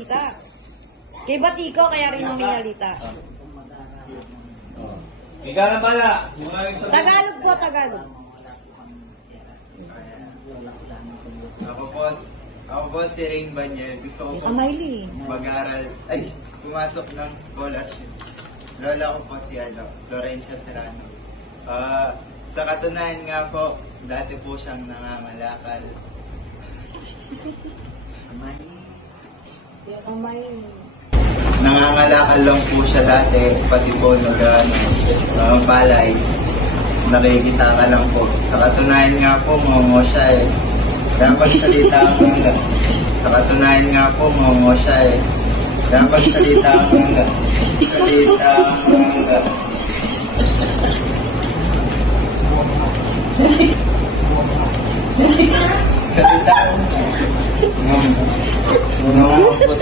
Halita. Kay Batiko, kaya rin humingi halita. Ikaw na bala. Tagalog po, Tagalog. Ako po si Rain Banyel. Gusto ko Hindi po ka maili. mag-aral, pumasok ng scholarship. Lola ko po si Florencia Serrano. Sa katunayan nga po, dati po siyang nangangalakal. Hindi ka maili. Nangangalakal lang po siya dati, pati po palay. Nakikisaka lang po. Sa katunayan nga po, mongo siya eh. Kaya magsalita ang Sa katunayan nga po, mongo siya eh. Kaya magsalita ang Salita ang Salita ang